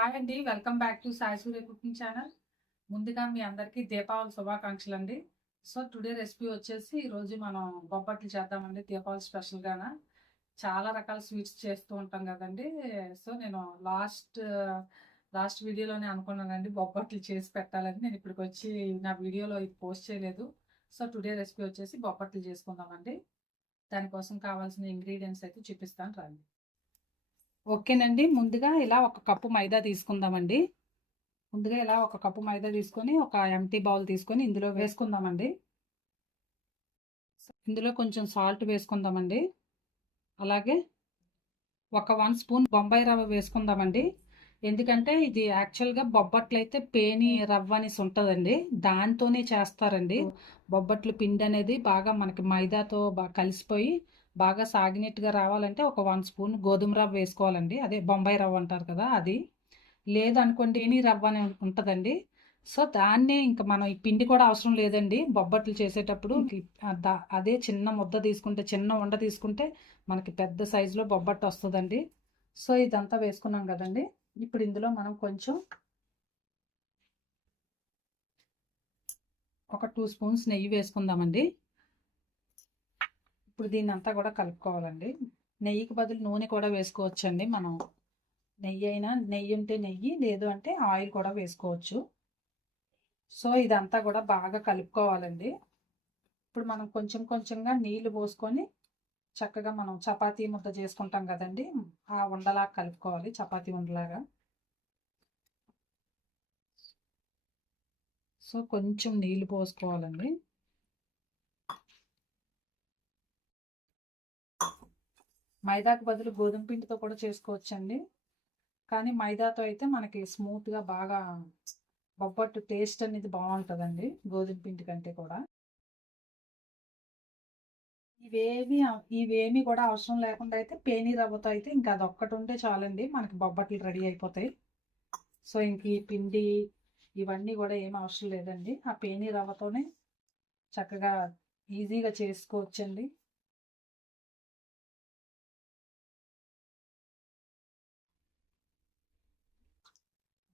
Hi అండి welcome back to Sai Surya cooking channel. ముందుగా మీ అందరికీ దీపావళి శుభాకాంక్షలు అండి సో టుడే రెసిపీ వచ్చేసి ఈరోజు మనం బొబ్బట్లు చేద్దామండి దీపావళి స్పెషల్గాన చాలా రకాల స్వీట్స్ చేస్తూ ఉంటాం కదండి. సో నేను లాస్ట్ లాస్ట్ వీడియోలోనే అనుకున్నానండి బొబ్బట్లు చేసి పెట్టాలని. నేను ఇప్పటికి వచ్చి నా వీడియోలో ఇది పోస్ట్ చేయలేదు. సో టుడే రెసిపీ వచ్చేసి బొబ్బట్లు చేసుకుందామండి. దానికోసం కావాల్సిన ఇంగ్రీడియంట్స్ అయితే చూపిస్తాను రండి. ఓకేనండి. ముందుగా ఇలా ఒక కప్పు మైదా తీసుకుందామండి. ముందుగా ఇలా ఒక కప్పు మైదా తీసుకొని ఒక ఎంటీ బౌల్ తీసుకొని ఇందులో వేసుకుందామండి. ఇందులో కొంచెం సాల్ట్ వేసుకుందామండి. అలాగే ఒక వన్ స్పూన్ బొంబాయి రవ్వ వేసుకుందామండి. ఎందుకంటే ఇది యాక్చువల్గా బొబ్బట్లు అయితే పేని రవ్వ అనేసి ఉంటుందండి. దాంతోనే చేస్తారండి. బొబ్బట్లు పిండి అనేది బాగా మనకి మైదాతో బాగా కలిసిపోయి బాగా సాగినట్టుగా రావాలంటే ఒక వన్ స్పూన్ గోధుమ రవ్వ వేసుకోవాలండి. అదే బొంబాయి రవ్వ అంటారు కదా అది. లేదనుకోండి ఎనీ రవ్వ అని ఉంటుందండి. సో దాన్నే ఇంకా మనం ఈ పిండి కూడా అవసరం లేదండి. బొబ్బట్లు చేసేటప్పుడు అదే చిన్న ముద్ద తీసుకుంటే చిన్న ఉండ తీసుకుంటే మనకి పెద్ద సైజులో బొబ్బట్టు వస్తుందండి. సో ఇదంతా వేసుకున్నాం కదండి. ఇప్పుడు ఇందులో మనం కొంచెం ఒక టూ స్పూన్స్ నెయ్యి వేసుకుందామండి. ఇప్పుడు దీన్ని అంతా కూడా కలుపుకోవాలండి. నెయ్యికి బదులు నూనె కూడా వేసుకోవచ్చండి మనం. నెయ్యి అయినా నెయ్యి ఉంటే నెయ్యి లేదు అంటే ఆయిల్ కూడా వేసుకోవచ్చు. సో ఇదంతా కూడా బాగా కలుపుకోవాలండి. ఇప్పుడు మనం కొంచెం కొంచెంగా నీళ్ళు పోసుకొని చక్కగా మనం చపాతీ ముద్ద చేసుకుంటాం కదండి. ఆ ఉండలాగా కలుపుకోవాలి చపాతీ ఉండలాగా. సో కొంచెం నీళ్ళు పోసుకోవాలండి. మైదాకు బదులు గోధుమ పిండితో కూడా చేసుకోవచ్చండి. కానీ మైదాతో అయితే మనకి స్మూత్గా బాగా బొబ్బట్టు టేస్ట్ అనేది బాగుంటుందండి గోధుమ పిండి కంటే కూడా. ఇవేమి ఇవేమి కూడా అవసరం లేకుండా అయితే పేనీ రవ్వతో అయితే ఇంకా అదొక్కటి ఉంటే చాలండి. మనకి బొబ్బట్లు రెడీ అయిపోతాయి. సో ఇంక ఈ పిండి ఇవన్నీ కూడా ఏమి అవసరం లేదండి. ఆ పేనీ రవ్వతోనే చక్కగా ఈజీగా చేసుకోవచ్చండి.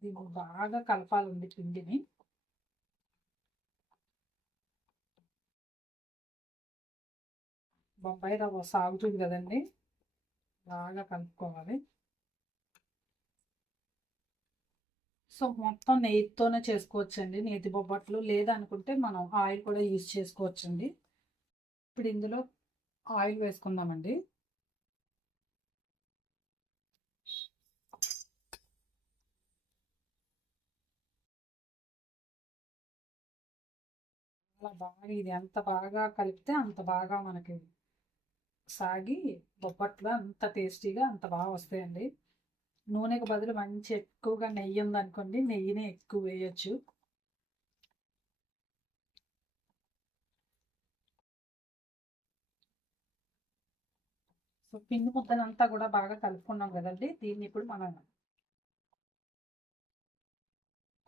దీన్ని బాగా కలపాలండి పిండిని. బొంబాయి రవ్వ సాగుతుంది కదండి. బాగా కలుపుకోవాలి. సో మొత్తం నెయ్యితోనే చేసుకోవచ్చండి. నేతి బొబ్బట్లు లేదనుకుంటే మనం ఆయిల్ కూడా యూజ్ చేసుకోవచ్చండి. ఇప్పుడు ఇందులో ఆయిల్ వేసుకుందామండి. చాలా బాగా ఇది. ఎంత బాగా కలిపితే అంత బాగా మనకి సాగి బొబ్బట్లు అంత టేస్టీగా అంత బాగా వస్తాయండి. నూనెకి బదులు మంచి ఎక్కువగా నెయ్యి ఉందనుకోండి నెయ్యిని ఎక్కువ వేయచ్చు. సో పిండి ముద్దనంతా కూడా బాగా కలుపుకున్నాం కదండి. దీన్ని ఇప్పుడు మనం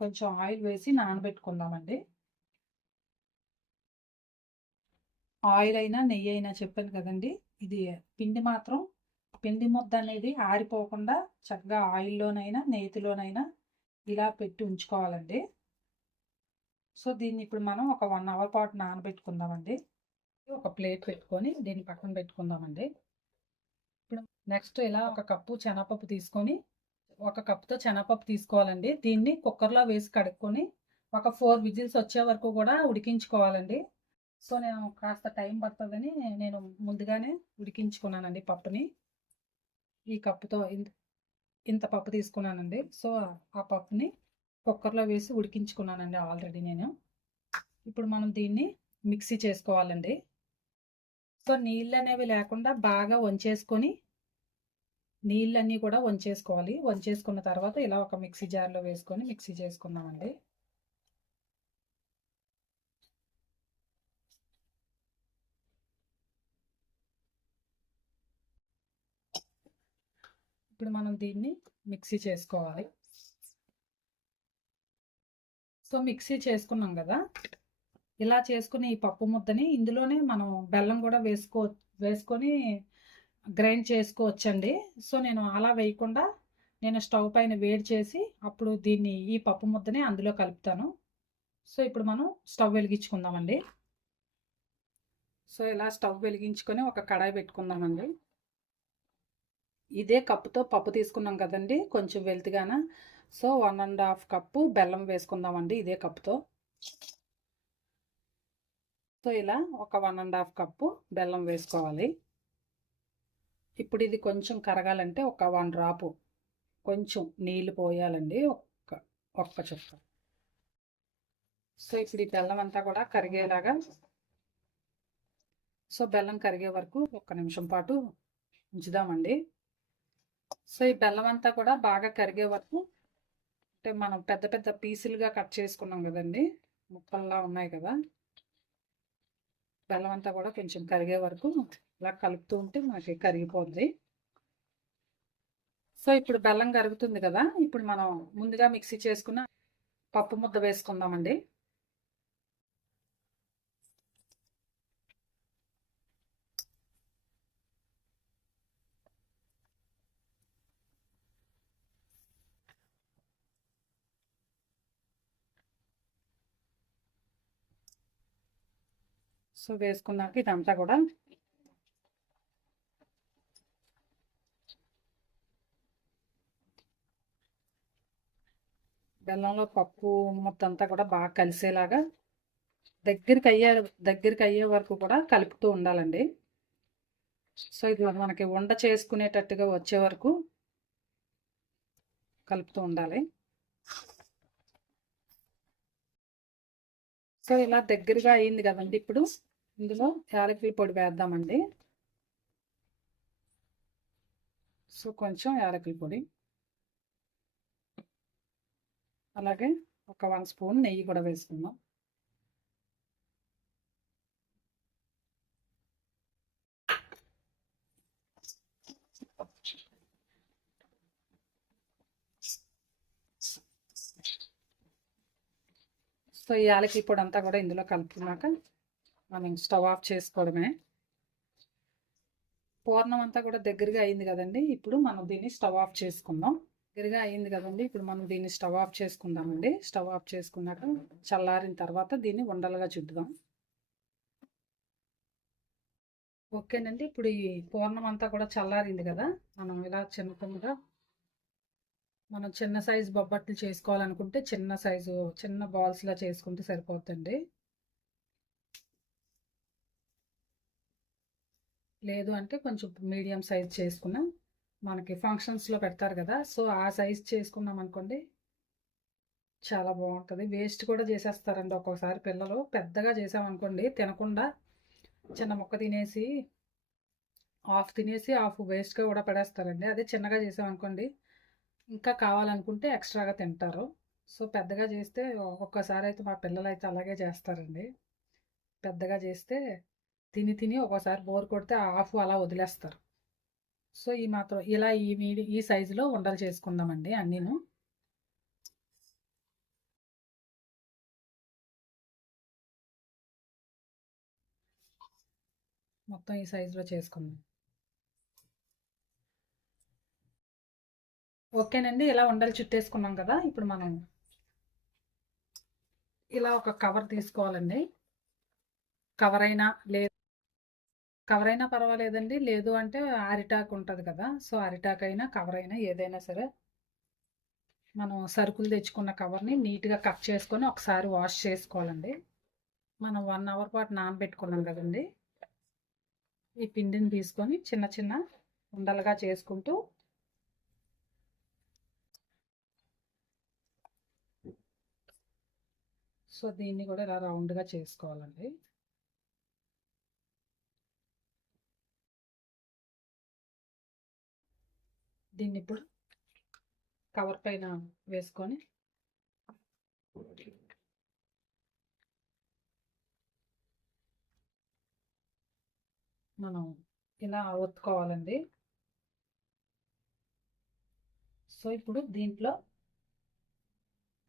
కొంచెం ఆయిల్ వేసి నానబెట్టుకుందామండి. ఆయిల్ అయినా నెయ్యి అయినా చెప్పాను కదండి. ఇది పిండి మాత్రం పిండి ముద్ద అనేది ఆరిపోకుండా చక్కగా ఆయిల్లోనైనా నేతిలోనైనా ఇలా పెట్టి ఉంచుకోవాలండి. సో దీన్ని ఇప్పుడు మనం ఒక వన్ అవర్ పాటు నానబెట్టుకుందామండి. ఒక ప్లేట్ పెట్టుకొని దీన్ని పక్కన పెట్టుకుందామండి. ఇప్పుడు నెక్స్ట్ ఇలా ఒక కప్పు శనగపప్పు తీసుకొని ఒక కప్పుతో శనగపప్పు తీసుకోవాలండి. దీన్ని కుక్కర్లో వేసి కడుక్కొని ఒక ఫోర్ విజిల్స్ వచ్చే వరకు కూడా ఉడికించుకోవాలండి. సో నేను కాస్త టైం పడుతుందని నేను ముందుగానే ఉడికించుకున్నానండి పప్పుని. ఈ కప్పుతో ఇంత పప్పు తీసుకున్నానండి. సో ఆ పప్పుని కుక్కర్లో వేసి ఉడికించుకున్నానండి ఆల్రెడీ నేను. ఇప్పుడు మనం దీన్ని మిక్సీ చేసుకోవాలండి. సో నీళ్ళు అనేవి లేకుండా బాగా వంచేసుకొని నీళ్ళన్నీ కూడా వంచేసుకోవాలి. వంచేసుకున్న తర్వాత ఇలా ఒక మిక్సీ జార్లో వేసుకొని మిక్సీ చేసుకుందామండి. ఇప్పుడు మనం దీన్ని మిక్సీ చేసుకోవాలి. సో మిక్సీ చేసుకున్నాం కదా. ఇలా చేసుకుని ఈ పప్పు ముద్దని ఇందులోనే మనం బెల్లం కూడా వేసుకో వేసుకొని గ్రైండ్ చేసుకోవచ్చండి. సో నేను అలా వేయకుండా నేను స్టవ్ పైన వేడి చేసి అప్పుడు దీన్ని ఈ పప్పు ముద్దని అందులో కలుపుతాను. సో ఇప్పుడు మనం స్టవ్ వెలిగించుకుందామండి. సో ఇలా స్టవ్ వెలిగించుకొని ఒక కడాయి పెట్టుకుందామండి. ఇదే కప్పుతో పప్పు తీసుకున్నాం కదండి కొంచెం వెల్తిగాన? So one and half cup బెల్లం వేసుకుందామండి ఇదే కప్పుతో. సో ఇలా ఒక వన్ అండ్ హాఫ్ కప్పు బెల్లం వేసుకోవాలి. ఇప్పుడు ఇది కొంచెం కరగాలంటే ఒక వన్ డ్రాపు కొంచెం నీళ్ళు పోయాలండి ఒక్క ఒక్క చుక్క. సో ఇప్పుడు ఈ బెల్లం అంతా కూడా కరిగేలాగా సో బెల్లం కరిగే వరకు ఒక్క నిమిషం పాటు ఉంచుదామండి. సో ఈ బెల్లం అంతా కూడా బాగా కరిగే వరకు అంటే మనం పెద్ద పెద్ద పీసులుగా కట్ చేసుకున్నాం కదండి ముక్కల్లా ఉన్నాయి కదా. బెల్లం అంతా కూడా కొంచెం కరిగే వరకు ఇలా కలుపుతూ ఉంటే మనకి కరిగిపోద్ది. సో ఇప్పుడు బెల్లం కరుగుతుంది కదా ఇప్పుడు మనం ముందుగా మిక్సీ చేసుకున్న పప్పు ముద్ద వేసుకుందామండి. సో వేసుకున్నాక ఇదంతా కూడా. బెల్లంలో పప్పు మొత్తం అంతా కూడా బాగా కలిసేలాగా దగ్గరికి అయ్యే దగ్గరికి అయ్యే వరకు కూడా కలుపుతూ ఉండాలండి. సో ఇది మనకి వండ చేసుకునేటట్టుగా వచ్చే వరకు కలుపుతూ ఉండాలి. సో ఇలా దగ్గరగా అయింది కదండి ఇప్పుడు. ఇందులో యాలకుల పొడి వేద్దామండి. సో కొంచెం యాలకుల పొడి. అలాగే ఒక వన్ స్పూన్ నెయ్యి కూడా వేసుకుందాం. సో ఈ యాలకి పొడి అంతా కూడా ఇందులో కలుపుకున్నాక మనం స్టవ్ ఆఫ్ చేసుకోవడమే. పూర్ణం అంతా కూడా దగ్గరగా అయింది కదండి. ఇప్పుడు మనం దీన్ని స్టవ్ ఆఫ్ చేసుకుందాం. దగ్గరగా అయింది కదండి. ఇప్పుడు మనం దీన్ని స్టవ్ ఆఫ్ చేసుకుందామండి. స్టవ్ ఆఫ్ చేసుకున్నాక చల్లారిన తర్వాత దీన్ని ఉండలుగా చుట్టుదాం. ఓకేనండి. ఇప్పుడు ఈ పూర్ణం అంతా కూడా చల్లారింది కదా. మనం ఇలా చిన్న చిన్నగా మనం చిన్న సైజు బొబ్బట్లు చేసుకోవాలనుకుంటే చిన్న సైజు చిన్న బాల్స్లా చేసుకుంటే సరిపోతుంది లేదు అంటే కొంచెం మీడియం సైజ్ చేసుకున్నాం. మనకి ఫంక్షన్స్లో పెడతారు కదా సో ఆ సైజ్ చేసుకున్నాం అనుకోండి చాలా బాగుంటుంది. వేస్ట్ కూడా చేసేస్తారండి ఒక్కొక్కసారి పిల్లలు. పెద్దగా చేసామనుకోండి తినకుండా చిన్న ముక్క తినేసి హాఫ్ తినేసి హాఫ్ వేస్ట్గా కూడా పడేస్తారండి. అదే చిన్నగా చేసామనుకోండి ఇంకా కావాలనుకుంటే ఎక్స్ట్రాగా తింటారు. సో పెద్దగా చేస్తే ఒక్కొక్కసారి అయితే మా పిల్లలు అయితే అలాగే చేస్తారండి. పెద్దగా చేస్తే తిని తిని ఒక్కోసారి బోర్ కొడితే ఆఫ్ అలా వదిలేస్తారు. సో ఈ మాత్రం ఇలా ఈ మీడి ఈ సైజులో ఉండలు చేసుకుందామండి అన్నీను. మొత్తం ఈ సైజులో చేసుకుందాం. ఓకేనండి ఇలా ఉండలు చుట్టేసుకున్నాం కదా ఇప్పుడు మనం ఇలా ఒక కవర్ తీసుకోవాలండి. కవర్ అయినా లేదు కవర్ అయినా పర్వాలేదండి. లేదు అంటే అరిటాక్ ఉంటుంది కదా! సో అరిటాక్ అయినా కవర్ అయినా ఏదైనా సరే మనం సరుకులు తెచ్చుకున్న కవర్ని నీట్గా కట్ చేసుకొని ఒకసారి వాష్ చేసుకోవాలండి. మనం వన్ అవర్ పాటు నానబెట్టుకున్నాం కదండి! ఈ పిండిని తీసుకొని చిన్న చిన్న ఉండలుగా చేసుకుంటూ సో దీన్ని కూడా ఇలా రౌండ్గా చేసుకోవాలండి. దీన్ని ఇప్పుడు కవర్ పైన వేసుకొని మనం ఇలా ఒత్తుకోవాలండి. సో ఇప్పుడు దీంట్లో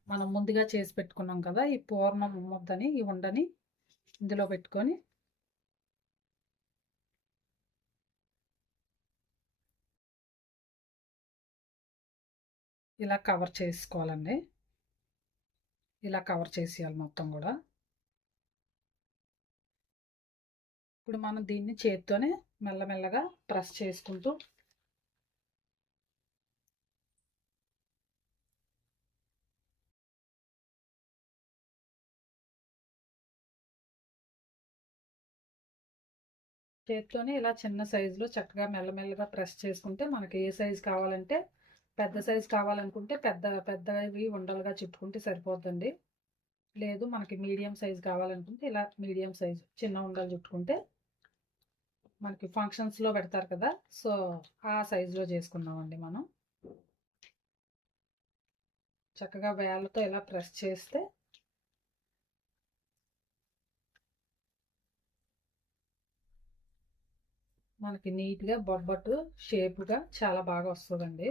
మనం ముందుగా చేసి పెట్టుకున్నాం కదా ఈ పూర్ణం ముద్దని ఈ ఉండని ఇందులో పెట్టుకొని ఇలా కవర్ చేసుకోవాలండి. ఇలా కవర్ చేసేయాలి మొత్తం కూడా. ఇప్పుడు మనం దీన్ని చేత్తోనే మెల్లమెల్లగా ప్రెస్ చేసుకుంటూ చేత్తోనే ఇలా చిన్న సైజులో చక్కగా మెల్లమెల్లగా ప్రెస్ చేసుకుంటే మనకి ఏ సైజు కావాలంటే పెద్ద సైజు కావాలనుకుంటే పెద్ద పెద్దవి ఉండలుగా చుట్టుకుంటే సరిపోతుంది లేదు మనకి మీడియం సైజు కావాలనుకుంటే ఇలా మీడియం సైజు చిన్న ఉండలు చుట్టుకుంటే మనకి ఫంక్షన్స్లో పెడతారు కదా సో ఆ సైజులో చేసుకున్నామండి మనం. చక్కగా వేళ్ళతో ఇలా ప్రెస్ చేస్తే మనకి నీట్గా బొబ్బట్టు షేప్గా చాలా బాగా వస్తుందండి.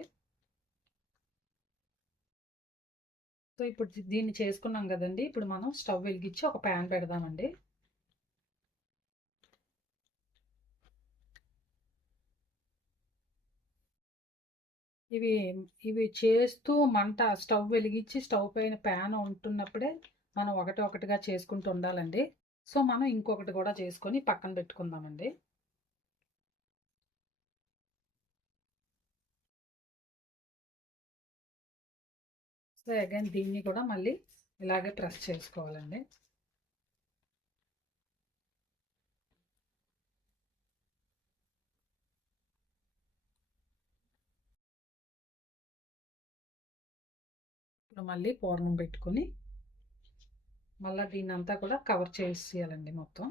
సో ఇప్పుడు దీన్ని చేసుకున్నాం కదండి. ఇప్పుడు మనం స్టవ్ వెలిగించి ఒక ప్యాన్ పెడదామండి. ఇవి ఇవి చేస్తూ మంట స్టవ్ వెలిగించి స్టవ్ పైన ప్యాన్ ఉంటున్నప్పుడే మనం ఒకటి ఒకటిగా చేసుకుంటూ ఉండాలండి. సో మనం ఇంకొకటి కూడా చేసుకొని పక్కన పెట్టుకుందామండి. సో అగైన్ దీన్ని కూడా మళ్ళీ ఇలాగే ప్రెస్ చేసుకోవాలండి. ఇప్పుడు మళ్ళీ పూర్ణం పెట్టుకొని మళ్ళీ దీన్ని అంతా కూడా కవర్ చేసేయాలండి మొత్తం.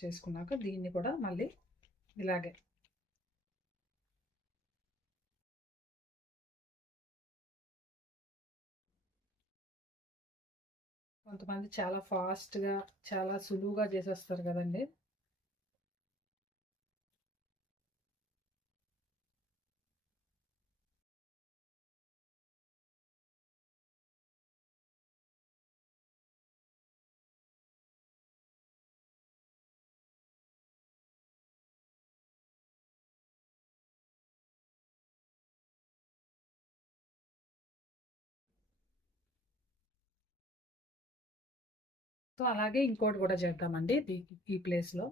చేసుకున్నాక దీన్ని కూడా మళ్ళీ ఇలాగే. కొంతమంది చాలా ఫాస్ట్గా చాలా సులువుగా చేసేస్తారు కదండి. సో అలాగే ఇంకోటి కూడా చేద్దామండి ఈ ప్లేస్లో.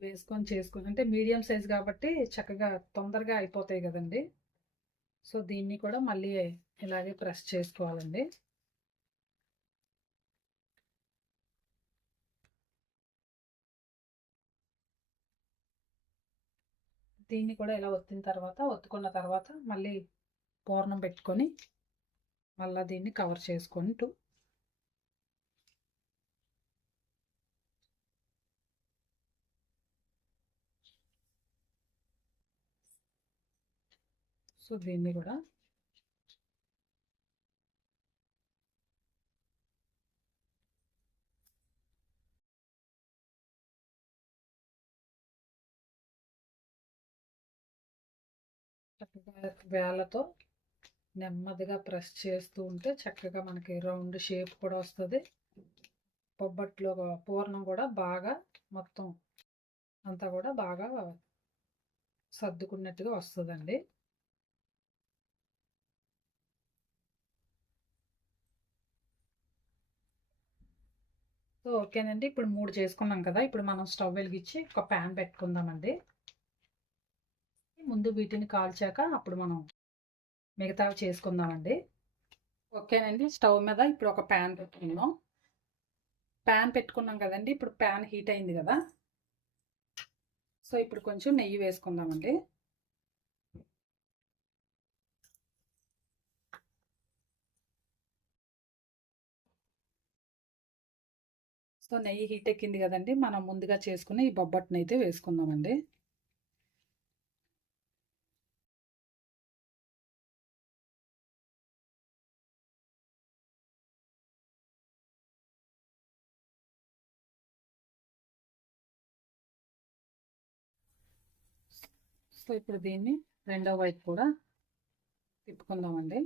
వేసుకొని చేసుకొని అంటే మీడియం సైజ్ కాబట్టి చక్కగా తొందరగా అయిపోతాయి కదండి. సో దీన్ని కూడా మళ్ళీ ఇలాగే ప్రెస్ చేసుకోవాలండి. దీన్ని కూడా ఇలా ఒత్తిన తర్వాత ఒత్తుకున్న తర్వాత మళ్ళీ పూర్ణం పెట్టుకొని మళ్ళీ దీన్ని కవర్ చేసుకుంటూ సో దీన్ని కూడా చక్కగా నెమ్మదిగా ప్రెస్ చేస్తూ ఉంటే చక్కగా మనకి రౌండ్ షేప్ కూడా వస్తుంది. బొబ్బట్లో పూర్ణం కూడా బాగా మొత్తం అంతా కూడా బాగా సర్దుకున్నట్టుగా వస్తుందండి. సో ఓకేనండి. ఇప్పుడు మూడు చేసుకున్నాం కదా. ఇప్పుడు మనం స్టవ్ వెలిగించి ఒక ప్యాన్ పెట్టుకుందామండి. ముందు వీటిని కాల్చాక అప్పుడు మనం మిగతావి చేసుకుందామండి. ఓకేనండి. స్టవ్ మీద ఇప్పుడు ఒక ప్యాన్ పెట్టుకుందాం. ప్యాన్ పెట్టుకున్నాం కదండి. ఇప్పుడు ప్యాన్ హీట్ అయింది కదా. సో ఇప్పుడు కొంచెం నెయ్యి వేసుకుందామండి. సో నెయ్యి హీట్ ఎక్కింది కదండి. మనం ముందుగా చేసుకుని ఈ బొబ్బట్టునైతే అయితే వేసుకుందామండి. సో ఇప్పుడు దీన్ని రెండో వైపు కూడా తిప్పుకుందామండి.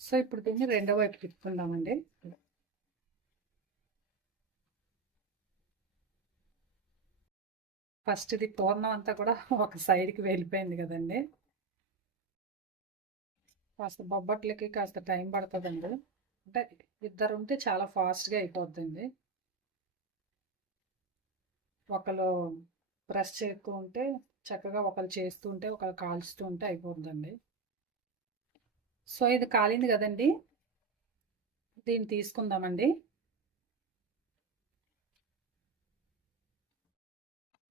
సో ఇప్పుడు దీన్ని రెండో వైపు తిప్పుకుందామండి. ఫస్ట్ ఇది పూర్ణం అంతా కూడా ఒక సైడ్కి వెళ్ళిపోయింది కదండి. కాస్త బొబ్బట్లకి కాస్త టైం పడుతుందండి. అంటే ఇద్దరు ఉంటే చాలా ఫాస్ట్గా అయిపోతుంది ఒకరు ప్రెస్ చేస్తూ ఉంటే చక్కగా ఒకరు చేస్తూ ఉంటే ఒకరు కాల్చుతూ ఉంటే అయిపోద్దండి సో ఇది కాలింది కదండి. దీన్ని తీసుకుందామండి.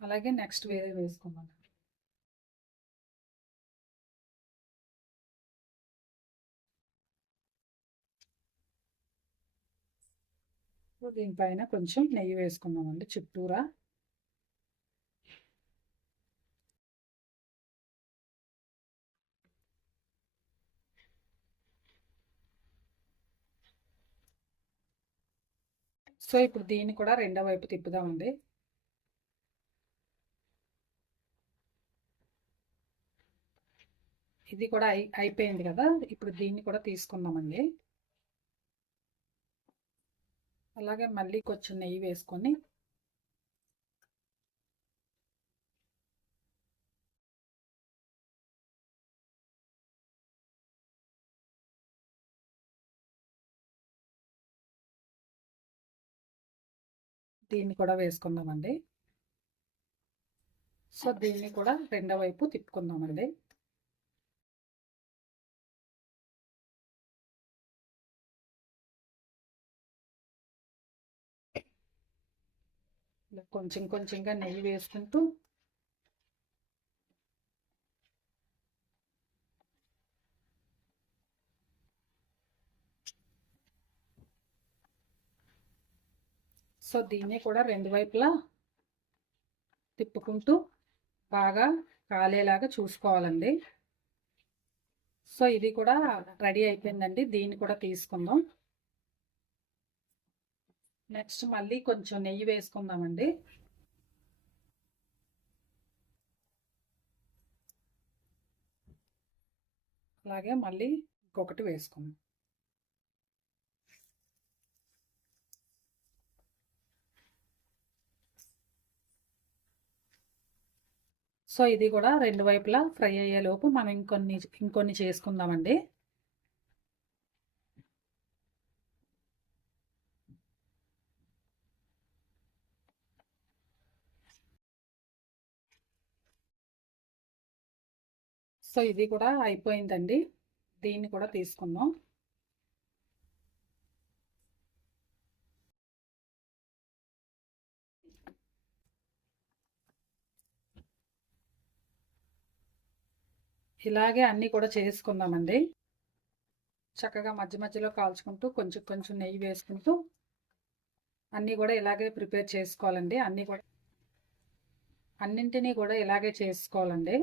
అలాగే నెక్స్ట్ వేరే వేసుకుందాం. దీనిపైన కొంచెం నెయ్యి వేసుకుందామండి చుట్టూరా. సో ఇప్పుడు దీన్ని కూడా రెండో వైపు తిప్పుదామండి. ఇది కూడా అయి అయిపోయింది కదా. ఇప్పుడు దీన్ని కూడా తీసుకుందామండి. అలాగే మళ్ళీ కొంచెం నెయ్యి వేసుకొని దీన్ని కూడా వేసుకుందామండి. సో దీన్ని కూడా రెండో వైపు తిప్పుకుందామండి. కొంచెం కొంచెంగా నెయ్యి వేసుకుంటూ సో దీన్ని కూడా రెండు వైపులా తిప్పుకుంటూ బాగా కాలేలాగా చూసుకోవాలండి. సో ఇది కూడా రెడీ అయిపోయిందండి. దీన్ని కూడా తీసుకుందాం. నెక్స్ట్ మళ్ళీ కొంచెం నెయ్యి వేసుకుందామండి. అలాగే మళ్ళీ ఇంకొకటి వేసుకుందాం. సో ఇది కూడా రెండు వైపులా ఫ్రై అయ్యేలోపు మనం ఇంకొన్ని ఇంకొన్ని చేసుకుందామండి. సో ఇది కూడా అయిపోయిందండి. దీన్ని కూడా తీసుకుందాం. ఇలాగే అన్నీ కూడా చేసుకుందామండి. చక్కగా మధ్య మధ్యలో కాల్చుకుంటూ కొంచెం కొంచెం నెయ్యి వేసుకుంటూ అన్నీ కూడా ఇలాగే ప్రిపేర్ చేసుకోవాలండి. అన్నీ కూడా అన్నింటినీ కూడా ఇలాగే చేసుకోవాలండి.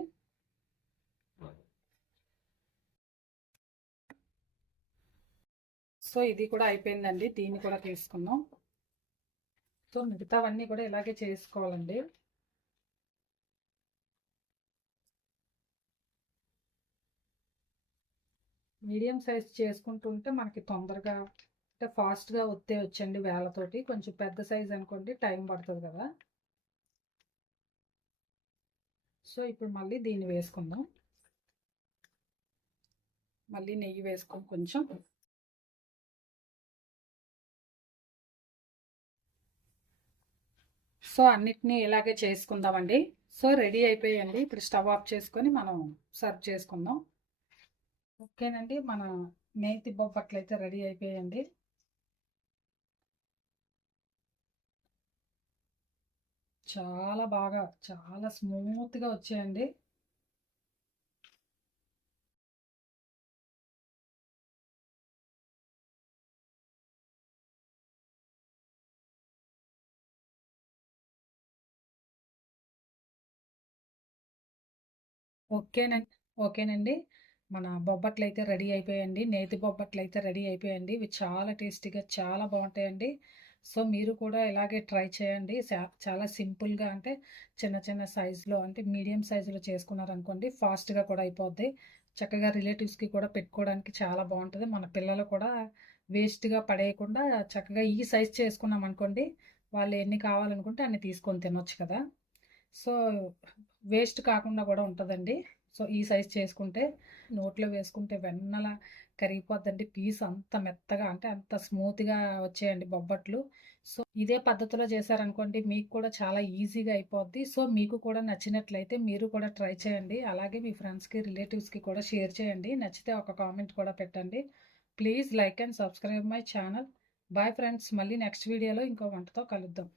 సో ఇది కూడా అయిపోయిందండి. దీన్ని కూడా తీసుకుందాం. సో మిగతావన్నీ కూడా ఇలాగే చేసుకోవాలండి. మీడియం సైజ్ చేసుకుంటుంటే మనకి తొందరగా అంటే ఫాస్ట్గా వస్తే వచ్చండి వేలతోటి కొంచెం పెద్ద సైజ్ అనుకోండి టైం పడుతుంది కదా. సో ఇప్పుడు మళ్ళీ దీన్ని వేసుకుందాం. మళ్ళీ నెయ్యి వేసుకొని కొంచెం. సో అన్నిటినీ ఇలాగే చేసుకుందామండి. సో రెడీ అయిపోయాయండి ఇప్పుడు స్టవ్ ఆఫ్ చేసుకొని మనం సర్వ్ చేసుకుందాం. ఓకేనండి. మన నేతి బొబ్బట్లు అయితే రెడీ అయిపోయాయండి చాలా బాగా చాలా స్మూత్గా వచ్చాయండి. ఓకేనండి. ఓకేనండి. మన బొబ్బట్లు అయితే రెడీ అయిపోయాయండి. నేతి బొబ్బట్లు అయితే రెడీ అయిపోయాయండి. ఇవి చాలా టేస్టీగా చాలా బాగుంటాయండి. సో మీరు కూడా ఇలాగే ట్రై చేయండి. చాలా సింపుల్గా అంటే చిన్న చిన్న సైజులో అంటే మీడియం సైజులో చేసుకున్నారనుకోండి ఫాస్ట్గా కూడా అయిపోద్ది. చక్కగా రిలేటివ్స్‌కి కూడా పెట్టుకోవడానికి చాలా బాగుంటుంది. మన పిల్లలు కూడా వేస్ట్‌గా పడేయకుండా చక్కగా ఈ సైజ్ చేసుకున్నామనుకోండి, వాళ్ళు ఎన్ని కావాలనుకుంటే అన్ని తీసుకొని తినొచ్చు కదా! సో, వేస్ట్ కాకుండా కూడా ఉంటుందండి. సో, ఈ సైజ్ చేసుకుంటే నోట్లో వేసుకుంటే వెన్నలా కరిగిపోద్దండి. పీస్ అంత మెత్తగా అంటే అంత స్మూత్‌గా వచ్చేయండి బొబ్బట్లు. సో, ఇదే పద్ధతిలో చేశారనుకోండి మీకు కూడా చాలా ఈజీగా అయిపోద్ది. సో, మీకు కూడా నచ్చినట్లయితే మీరు కూడా ట్రై చేయండి. అలాగే మీ ఫ్రెండ్స్‌కి, రిలేటివ్స్‌కి కూడా షేర్ చేయండి. నచ్చితే ఒక కామెంట్ కూడా పెట్టండి. Please like and subscribe my channel. Bye friends. మళ్ళీ నెక్స్ట్ వీడియోలో ఇంకో వంటతో కలుద్దాం.